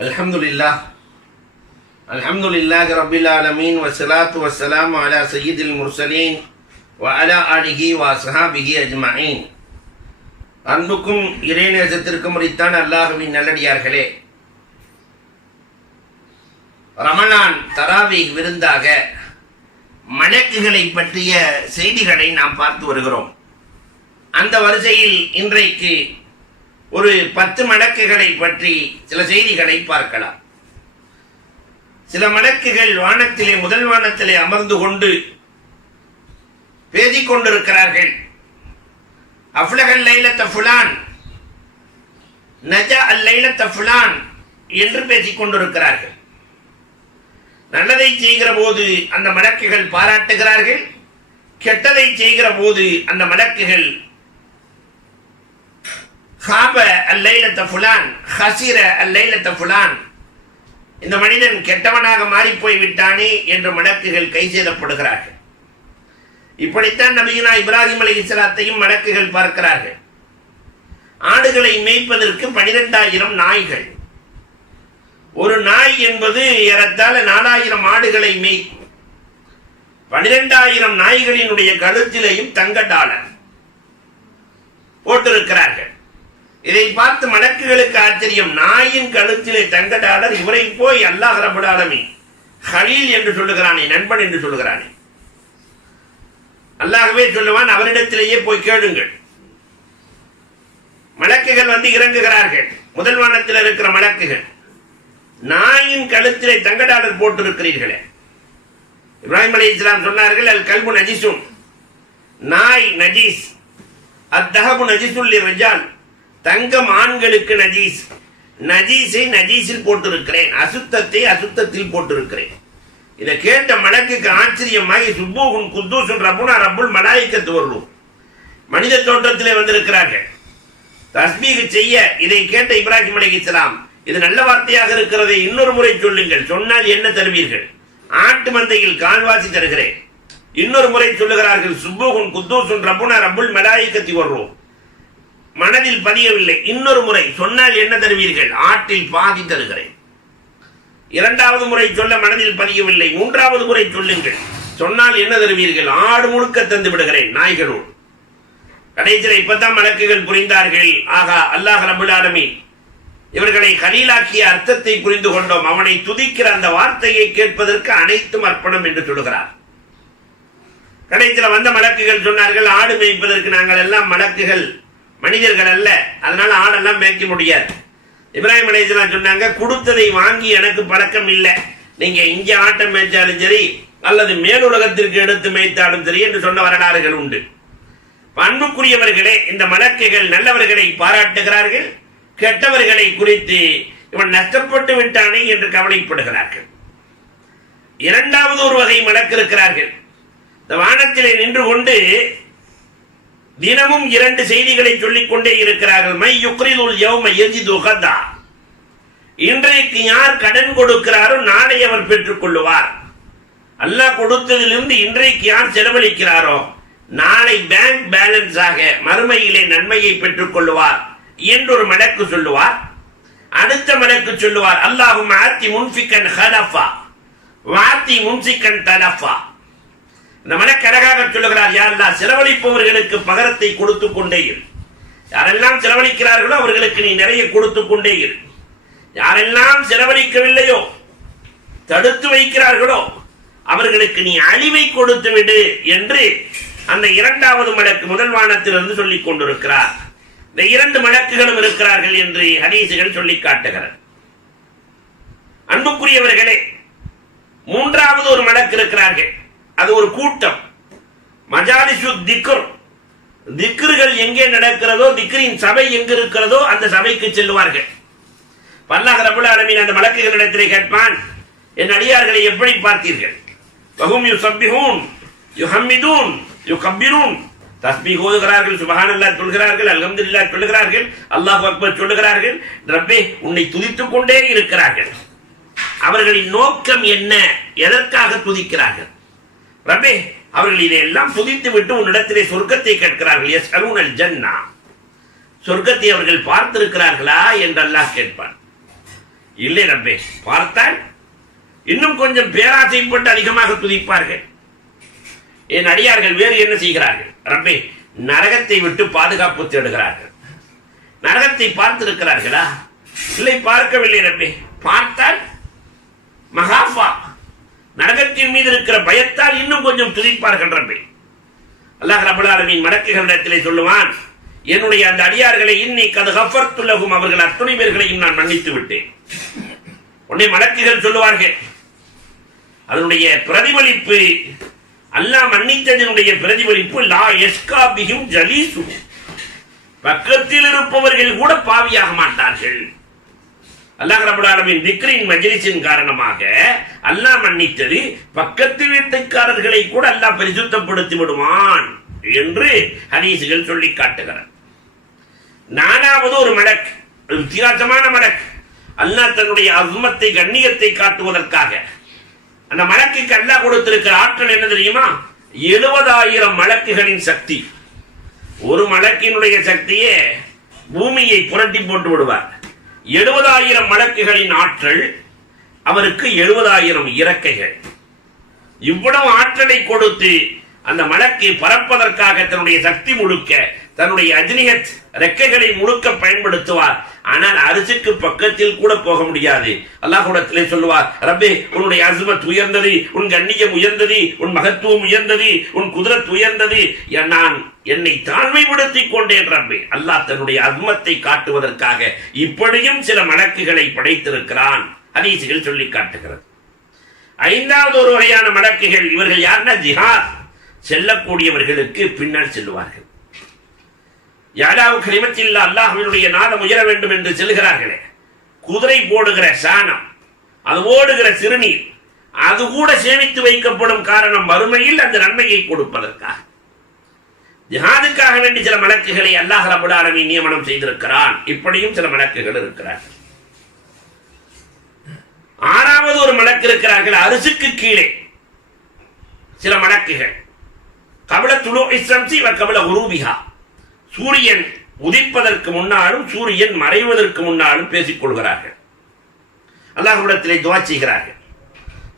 الحمد لله الحمد لله رب العالمين والصلاة والسلام على سيد المرسلين وعلى آله وصحابه أجمعين அன்புக்கும் இறைநேசத்திற்கும் உரித்தான் அல்லாஹுவின் நல்லடியார்களே ரமலான் தராவி விருந்தாக மலக்குகளை பற்றிய செய்திகளை நாம் பார்த்து வருகிறோம் அந்த வரிசையில் இன்றைக்கு ஒரு பத்து மடக்குகளை பற்றி சில செய்திகளை பார்க்கலாம். சில மடக்குகள் வானத்திலே முதல் வானத்திலே அமர்ந்து கொண்டு பேசிக் கொண்டிருக்கிறார்கள். அஃப்லகல் லைலத்த ஃபுலான் நஜா அல் லைலத்த ஃபுலான் என்று பேசிக் கொண்டிருக்கிறார்கள். நல்லதை செய்கிற போது அந்த மடக்குகள் பாராட்டுகிறார்கள் கெட்டதை செய்கிற போது அந்த மடக்குகள் ஹாப அல்லைலத்த ஃபுலான் ஹசிர அல்லைலத்த ஃபுலான். இந்த மனிதன் கெட்டவனாக மாறிப்போய் விட்டானே என்று மடக்குகள் கை செய்தப்படுகிறார்கள் இப்படித்தான் நபியினா இப்ராஹிம் அலி இஸ்லாத்தையும் மடக்குகள் பார்க்கிறார்கள். ஆடுகளை மேய்ப்பதற்கு பனிரெண்டாயிரம் நாய்கள். ஒரு நாய் என்பது ஏறத்தாழ நாலாயிரம் ஆடுகளை மேய். பனிரெண்டாயிரம் நாய்களினுடைய கழுத்திலையும் தங்க டாலர் போட்டிருக்கிறார்கள். இதை பார்த்து மலக்குகளுக்கு ஆச்சரியம். நாயின் கழுத்திலே தங்க டாலர் இவரை போய் அல்லாஹ் ரபுல் ஹலீல் என்று சொல்லுகிறானே நண்பன் என்று சொல்லுகிறானே. அல்லாகவே சொல்லுவான் அவரிடத்திலேயே போய் கேளுங்கள். மலக்குகள் வந்து இறங்குகிறார்கள். முதல் வானத்தில் இருக்கிற மலக்குகள் நாயின் கழுத்திலே தங்க டாலர் போட்டிருக்கிறீர்களே. இப்ராஹிம் அலி இஸ்லாம் சொன்னார்கள் அல் கல்பு நஜிசும். நாய் நஜீஸ். அத்தஹபு நஜிசுல்லி ரஜான் தங்கம் ஆண்களுக்கு நஜீஸ். நஜீஸை நஜீஸில் போட்டிருக்கிறேன். அசுத்தத்தை அசுத்தத்தில் போட்டிருக்கிறேன். இதை கேட்ட மலக்குக்கு ஆச்சரியமாகி சுப்பூகுன் குத்தூசுன் ரப்புனா ரப்புல் மலாய்க்கத்து வருவோம். மனித தோட்டத்திலே வந்திருக்கிறார்கள். தஸ்மீக செய்ய இதை கேட்ட இப்ராஹிம் அலி இஸ்லாம் இது நல்ல வார்த்தையாக இருக்கிறதை இன்னொரு முறை சொல்லுங்கள். சொன்னால் என்ன தருவீர்கள்? ஆட்டு மந்தையில் கால்வாசி தருகிறேன். இன்னொரு முறை சொல்லுகிறார்கள் சுப்பூகுன் குத்தூசுன் ரப்புனா ரப்புல் மலாய்க்கத்தி வருவோம். மனதில் பதியவில்லை. இன்னொரு முறை சொன்னால் என்ன தருவீர்கள்? ஆட்டில் பாதி தருகிறேன். இரண்டாவது முறை சொல்ல மனதில் பதியவில்லை. மூன்றாவது முறை சொல்லுங்கள். சொன்னால் என்ன தருவீர்கள்? ஆடு முழுக்க தந்து விடுகிறேன் நாய்களோடு. கடைசியில் இப்பதான் வழக்குகள் புரிந்தார்கள். ஆகா அல்லாஹ் ரபுல் ஆலமீன் இவர்களை கலீலாக்கிய அர்த்தத்தை புரிந்து கொண்டோம். அவனை துதிக்கிற அந்த வார்த்தையை கேட்பதற்கு அனைத்தும் அர்ப்பணம் என்று சொல்கிறார் கடைசியில் வந்த மலக்குகள் சொன்னார்கள் ஆடு மேய்ப்பதற்கு நாங்கள் எல்லாம் மலக்குகள். மனிதர்கள் அல்ல. அதனால ஆடெல்லாம் மேய்க்க முடியாது. இப்ராஹிம் அலைஹிஸ்ஸலாம் சொன்னாங்க கொடுத்ததை வாங்கி எனக்கு பழக்கம் இல்லை. நீங்க இங்க ஆட்டம் மேய்ச்சாலும் சரி அல்லது மேலுலகத்திற்கு எடுத்து மேய்த்தாலும் சரி என்று சொன்ன வரலாறுகள் உண்டு. அன்புக்குரியவர்களே இந்த மலக்குகள் நல்லவர்களை பாராட்டுகிறார்கள். கெட்டவர்களை குறித்து இவன் நஷ்டப்பட்டு விட்டானே என்று கவலைப்படுகிறார்கள். இரண்டாவது ஒரு வகை மலக்கு இருக்கிறார்கள். இந்த வானத்திலே நின்று கொண்டு தினமும் இரண்டு செய்திகளை சொல்லிக் கொண்டே இருக்கிறார்கள். மை யுக்ரிதுல் யௌம யஜிது கதா இன்றைக்கு யார் கடன் கொடுக்கிறாரோ நாளை அவர் பெற்றுக் கொள்ளுவார். அல்லாஹ் கொடுத்ததிலிருந்து இன்றைக்கு யார் செலவழிக்கிறாரோ நாளை பேங்க் பேலன்ஸ் ஆக மறுமையிலே நன்மையை பெற்றுக் கொள்ளுவார் என்று ஒரு மடக்கு சொல்லுவார். அடுத்த மடக்கு சொல்லுவார் அல்லாஹும் ஆத்தி முன்ஃபிக்கன் ஹலஃபா. வாத்தி முன்சிக்கன் தலஃபா. இந்த மனக்கரகாக சொல்லுகிறார் யாரெல்லாம் செலவழிப்பவர்களுக்கு பகரத்தை கொடுத்து கொண்டே இரு. யாரெல்லாம் செலவழிக்கிறார்களோ அவர்களுக்கு நீ நிறைய கொடுத்து கொண்டே இரு. யாரெல்லாம் செலவழிக்கவில்லையோ தடுத்து வைக்கிறார்களோ அவர்களுக்கு நீ அழிவை கொடுத்து விடு என்று அந்த இரண்டாவது மடக்கு முதல் வானத்திலிருந்து சொல்லிக் கொண்டிருக்கிறார். இந்த இரண்டு மடக்குகளும் இருக்கிறார்கள் என்று ஹதீசுகள் சொல்லி காட்டுகிறார் அன்புக்குரியவர்களே மூன்றாவது ஒரு மடக்கு இருக்கிறார்கள். அது ஒரு கூட்டம். மஜாலிசு திக்ர். திக்ருகள் எங்கே நடக்கிறதோ திக்ரின் சபை எங்கு இருக்கிறதோ அந்த சபைக்கு செல்லுவார்கள். பல்லாஹ் ரபுல் ஆலமீன் அந்த மலக்குகளிடத்திலே கேட்பான் என் அடியார்களை எப்படி பார்த்தீர்கள்? பகும் யு சப்பிஹூன் யு ஹம்மிதூன் யு கப்பிரூன் தஸ்மி ஓதுகிறார்கள் சுபஹானல்லா சொல்கிறார்கள் அல்ஹம்துலில்லாஹ் சொல்லுகிறார்கள் அல்லாஹ் அக்பர் சொல்லுகிறார்கள். ரப்பே உன்னை துதித்துக் கொண்டே இருக்கிறார்கள். அவர்களின் நோக்கம் என்ன? எதற்காக துதிக்கிறார்கள்? ரப்பே அவர்கள் இதையெல்லாம் துதித்து விட்டு உன்னிடத்திலே சொர்க்கத்தை கேட்கிறார்கள். எஸ் அருணல் ஜன்னா. சொர்க்கத்தை அவர்கள் பார்த்திருக்கிறார்களா என்று அல்லாஹ் கேட்பான். இல்லை ரப்பே பார்த்தால் இன்னும் கொஞ்சம் பேராசைப்பட்டு அதிகமாக துதிப்பார்கள். என் அடியார்கள் வேறு என்ன செய்கிறார்கள்? ரப்பே நரகத்தை விட்டு பாதுகாப்பு தேடுகிறார்கள். நரகத்தை பார்த்திருக்கிறார்களா? இல்லை பார்க்கவில்லை ரப்பே. பார்த்தால் நரகத்தின் மீது இருக்கிற பயத்தால் இன்னும் கொஞ்சம் துதிப்பார்கள் ரப்பே. அல்லாஹ் ரபுல் ஆலமீன் மடக்குகளிடத்திலே சொல்லுவான் என்னுடைய அந்த அடியார்களை இன்னி கது கஃபர்த்துலகும் அவர்கள் அத்துணை பேர்களையும் நான் மன்னித்து விட்டேன். உன்னை மடக்குகள் சொல்லுவார்கள். அதனுடைய பிரதிபலிப்பு அல்லாஹ் மன்னித்ததனுடைய பிரதிபலிப்பு லா எஸ்கா பிகும் ஜலீசு பக்கத்தில் இருப்பவர்கள் கூட பாவியாக மாட்டார்கள். அல்லாஹ் ரபுல் ஆலமீன் திக்ரின் மஜ்லிஸின் காரணமாக அல்லாஹ் மன்னித்தது பக்கத்து வீட்டுக்காரர்களை கூட அல்லாஹ் பரிசுத்தப்படுத்தி விடுவான் என்று ஹதீசுகள் சொல்லி காட்டுகிறார். நானாவது ஒரு மலக் வித்தியாசமான மலக். அல்லாஹ் தன்னுடைய அஸ்மத்தை கண்ணியத்தை காட்டுவதற்காக. அந்த மலக்குக்கு அல்லாஹ் கொடுத்திருக்கிற ஆற்றல் என்ன தெரியுமா? எழுபதாயிரம் மலக்குகளின் சக்தி. ஒரு மலக்கினுடைய சக்தியே பூமியை புரட்டி போட்டு விடுவார். எழுபதாயிரம் மலக்குகளின் ஆற்றல் அவருக்கு எழுபதாயிரம் இறக்கைகள். இவ்வளவு ஆற்றலை கொடுத்து அந்த மலக்கு பறப்பதற்காக தன்னுடைய சக்தி முழுக்க தன்னுடைய அஜ்னிகத் ரெக்கைகளை முழுக்க பயன்படுத்துவார். ஆனால் அரிசிக்கு பக்கத்தில் கூட போக முடியாது. அல்லாஹுடத்திலே சொல்லுவார் ரப்பே உன்னுடைய அசுமத் உயர்ந்தது உன் கண்ணியம் உயர்ந்தது உன் மகத்துவம் உயர்ந்தது உன் குதிரத் உயர்ந்தது. நான் என்னை தாழ்மைப்படுத்திக் கொண்டேன் ரப்பே. அல்லாஹ் தன்னுடைய அஸ்மத்தை காட்டுவதற்காக இப்படியும் சில மடக்குகளை படைத்திருக்கிறான். ஹதீசுகள் சொல்லி காட்டுகிறது. ஐந்தாவது ஒரு வகையான மடக்குகள் இவர்கள் யாருன்னா ஜிஹாத். செல்லக்கூடியவர்களுக்கு பின்னால் செல்லுவார்கள். யாராவது கலிமத்தில் அல்லாஹ்வினுடைய நாதம் உயர வேண்டும் என்று செல்கிறார்களே குதிரை போடுகிற சாணம் அது ஓடுகிற சிறுநீர் அது கூட சேமித்து வைக்கப்படும் காரணம் வறுமையில் அந்த நன்மையை கொடுப்பதற்காக. ஜிஹாதுக்காக வேண்டி சில மலக்குகளை அல்லாஹ் ரபுல் ஆலமீன் நியமனம் செய்திருக்கிறான். இப்படியும் சில மலக்குகள் இருக்கிறார்கள். ஆறாவது ஒரு மலக்கு இருக்கிறார்கள் அரிசுக்கு கீழே. சில மலக்குகள். கபில துளு இஸ்ரம்சி கபில உருபிகா சூரியன் உதிப்பதற்கு முன்னாலும் சூரியன் மறைவதற்கு முன்னாலும் பேசிக் கொள்கிறார்கள். அல்லாஹ்விடத்திலே துவா செய்கிறார்கள்.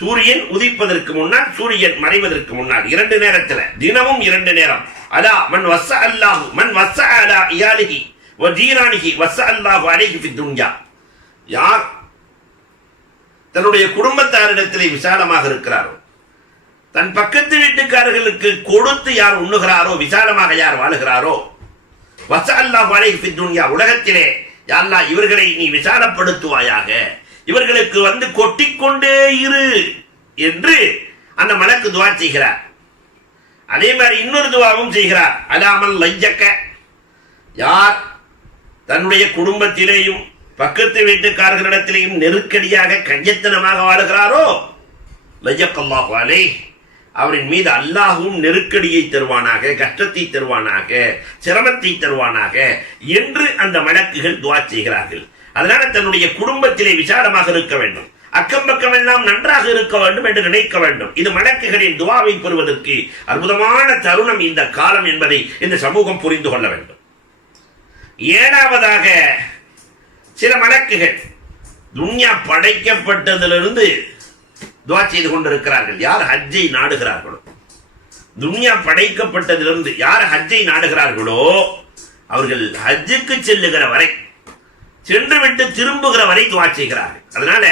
சூரியன் உதிப்பதற்கு முன்னால் சூரியன் மறைவதற்கு முன்னால். இரண்டு நேரத்தில் தினமும் இரண்டு நேரம். அதா மன் வச அல்லாஹு மன் வச அலா இயாலிகி வ ஜீரானிஹி வச அல்லாஹு அலைகி ஃபி துன்யா. யார் தன்னுடைய குடும்பத்தாரிடத்திலே விசாலமாக இருக்கிறாரோ தன் பக்கத்து வீட்டுக்காரர்களுக்கு கொடுத்து யார் உண்ணுகிறாரோ விசாலமாக யார் வாழுகிறாரோ வச அல்லாஹ் துன்யா உலகத்திலே யா இவர்களை நீ விசாலப்படுத்துவாயாக? இவர்களுக்கு வந்து கொட்டிக்கொண்டே இரு என்று அந்த மலக்கு துவா செய்கிறார். அதே மாதிரி இன்னொரு துவாவும் செய்கிறார். அலாமல் லஞ்சக்க யார் தன்னுடைய குடும்பத்திலேயும் பக்கத்து வீட்டுக்காரர்களிடத்திலேயும் நெருக்கடியாக கஞ்சத்தனமாக வாழுகிறாரோ? லஜக்கல்லாஹ் அலை அவரின் மீது அல்லாஹும் நெருக்கடியை தருவானாக கஷ்டத்தை தருவானாக சிரமத்தை தருவானாக என்று அந்த வழக்குகள் துவா செய்கிறார்கள். அதனால தன்னுடைய குடும்பத்திலே விசாலமாக இருக்க வேண்டும். அக்கம் பக்கம் எல்லாம் நன்றாக இருக்க வேண்டும் என்று நினைக்க வேண்டும். இது மலக்குகளின் துவாவை பெறுவதற்கு அற்புதமான தருணம் இந்த காலம் என்பதை இந்த சமூகம் புரிந்து கொள்ள வேண்டும். ஏழாவதாக சில மலக்குகள் துன்யா படைக்கப்பட்டதிலிருந்து துவா செய்து கொண்டிருக்கிறார்கள். யார் ஹஜ்ஜை நாடுகிறார்களோ? துன்யா படைக்கப்பட்டதிலிருந்து யார் ஹஜ்ஜை நாடுகிறார்களோ அவர்கள் ஹஜ்ஜுக்கு செல்லுகிற வரை சென்று விட்டு திரும்புகிற வரை துவா செய்கிறார்கள். அதனால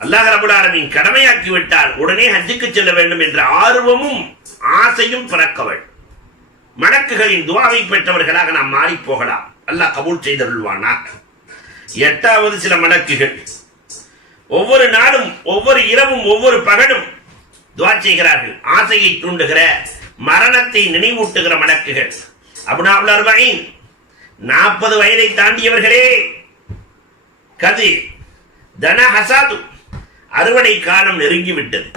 அல்லாஹ் ரபுல் கடமையாக்கி விட்டால் உடனே ஹஜ்ஜுக்கு செல்ல வேண்டும் என்ற ஆர்வமும் ஆசையும் பிறக்கவள் மணக்குகளின் துவாவை பெற்றவர்களாக நாம் மாறி போகலாம். அல்லாஹ் கபூல் செய்தருள்வானா எட்டாவது சில மணக்குகள். ஒவ்வொரு நாளும் ஒவ்வொரு இரவும் ஒவ்வொரு பகலும் துவா செய்கிறார்கள். ஆசையை தூண்டுகிற மரணத்தை நினைவூட்டுகிற மலக்குகள் அபுனாவுல் அர்பைன் நாற்பது வயதை தாண்டியவர்களே கது தன ஹசாது அறுவடை காலம் நெருங்கிவிட்டது.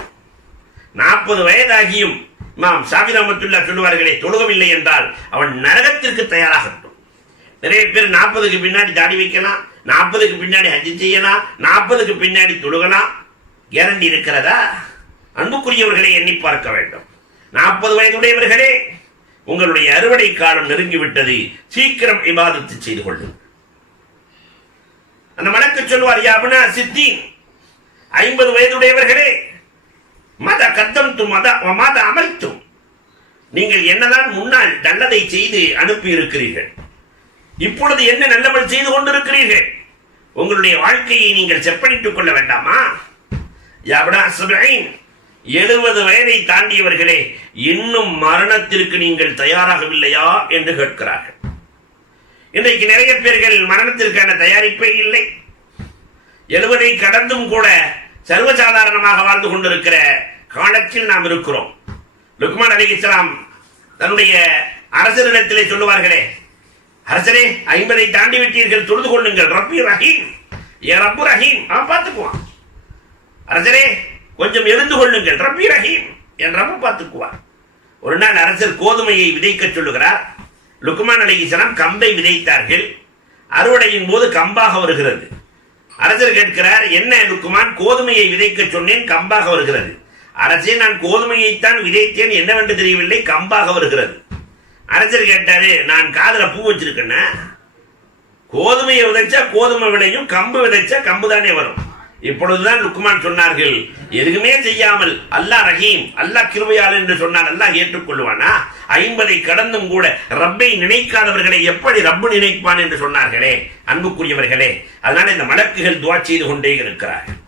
நாற்பது வயதாகியும் நாம் சாமி அஹமத்துல்லா சொல்லுவார்களே தொழுகவில்லை என்றால் அவன் நரகத்திற்கு தயாராகட்டும். நிறைய பேர் நாற்பதுக்கு பின்னாடி தாடி வைக்கலாம் நாற்பதுக்கு பின்னாடி ஹஜ் செய்யலாம் நாற்பதுக்கு பின்னாடி தொழுகனா? கேரண்டி இருக்கிறதா? அன்புக்குரியவர்களை எண்ணி பார்க்க வேண்டும். நாற்பது வயதுடையவர்களே உங்களுடைய அறுவடை காலம் நெருங்கிவிட்டது. சீக்கிரம் விவாதத்தை செய்து கொள்ளுங்கள் அந்த மலக்கு சொல்லுவார் யாபுனா சித்தி ஐம்பது வயதுடையவர்களே மத கத்தம் து மத மத அமைத்தும் நீங்கள் என்னதான் முன்னால் நல்லதை செய்து அனுப்பி இருக்கிறீர்கள் இப்பொழுது என்ன நல்லவள் செய்து கொண்டிருக்கிறீர்கள்? உங்களுடைய வாழ்க்கையை நீங்கள் செப்பனிட்டுக் கொள்ள வேண்டாமா? எழுபது வயதை தாண்டியவர்களே இன்னும் மரணத்திற்கு நீங்கள் தயாராகவில்லையா என்று கேட்கிறார்கள். இன்றைக்கு நிறைய பேர்கள் மரணத்திற்கான தயாரிப்பே இல்லை. எழுபதை கடந்தும் கூட சர்வசாதாரணமாக வாழ்ந்து கொண்டிருக்கிற காலத்தில் நாம் இருக்கிறோம். லுக்மான் அலி இஸ்லாம் தன்னுடைய அரசரிடத்திலே சொல்லுவார்களே அரசனே ஐம்பதை தாண்டி விட்டீர்கள். தொழுது கொள்ளுங்கள். ரப்பி ரஹீம். ஏ ரப்பு ரஹீம். அவன் பார்த்துக்குவான். அரசரே கொஞ்சம் எழுந்து கொள்ளுங்கள். ரப்பி ரஹீம். என் ரப்பு பார்த்துக்குவார். ஒரு நாள் அரசர் கோதுமையை விதைக்க சொல்லுகிறார். லுக்மான் அலிகிஸ்லாம் கம்பை விதைத்தார்கள். அறுவடையின் போது கம்பாக வருகிறது. அரசர் கேட்கிறார் என்ன லுக்குமான் கோதுமையை விதைக்க சொன்னேன் கம்பாக வருகிறது. அரசே நான் கோதுமையைத்தான் விதைத்தேன். என்னவென்று தெரியவில்லை கம்பாக வருகிறது. அரசர் கேட்டாரு நான் காதில் பூ வச்சிருக்கேன்னா கோதுமையை விதைச்சா கோதுமை விளையும் கம்பு விதைச்சா கம்பு தானே வரும். இப்பொழுதுதான் லுக்குமான் சொன்னார்கள் எதுவுமே செய்யாமல் அல்லாஹ் ரஹீம் அல்லாஹ் கிருபையால் என்று சொன்னால் அல்லாஹ் ஏற்றுக்கொள்வானா? ஐம்பதை கடந்தும் கூட ரப்பை நினைக்காதவர்களை எப்படி ரப்பு நினைப்பான் என்று சொன்னார்களே அன்புக்குரியவர்களே. அதனால இந்த மலக்குகள் துவா செய்து கொண்டே இருக்கிறார்கள்.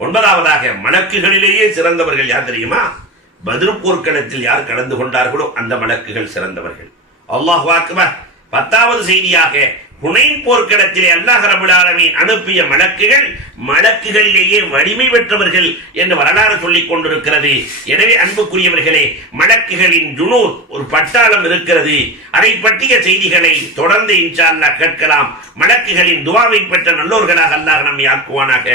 ஒன்பதாவதாக மலக்குகளிலேயே சிறந்தவர்கள் யார் தெரியுமா? பதில் போர்க்களத்தில் யார் கலந்து கொண்டார்களோ அந்த மலக்குகள் சிறந்தவர்கள். அல்லாஹ் அக்பர் பத்தாவது செய்தியாக புனைன் போர்க்களத்திலே அல்லாஹ் ரபுல் அனுப்பிய மலக்குகள் மலக்குகளிலேயே வலிமை பெற்றவர்கள் என்று வரலாறு சொல்லிக் கொண்டிருக்கிறது. எனவே அன்புக்குரியவர்களே மலக்குகளின் ஜுனூர் ஒரு பட்டாளம் இருக்கிறது. அதை பற்றிய செய்திகளை தொடர்ந்து இன்ஷா அல்லாஹ் கேட்கலாம். மலக்குகளின் துவாவை பெற்ற நல்லோர்களாக அல்லாஹ் நம்மை ஆக்குவானாக.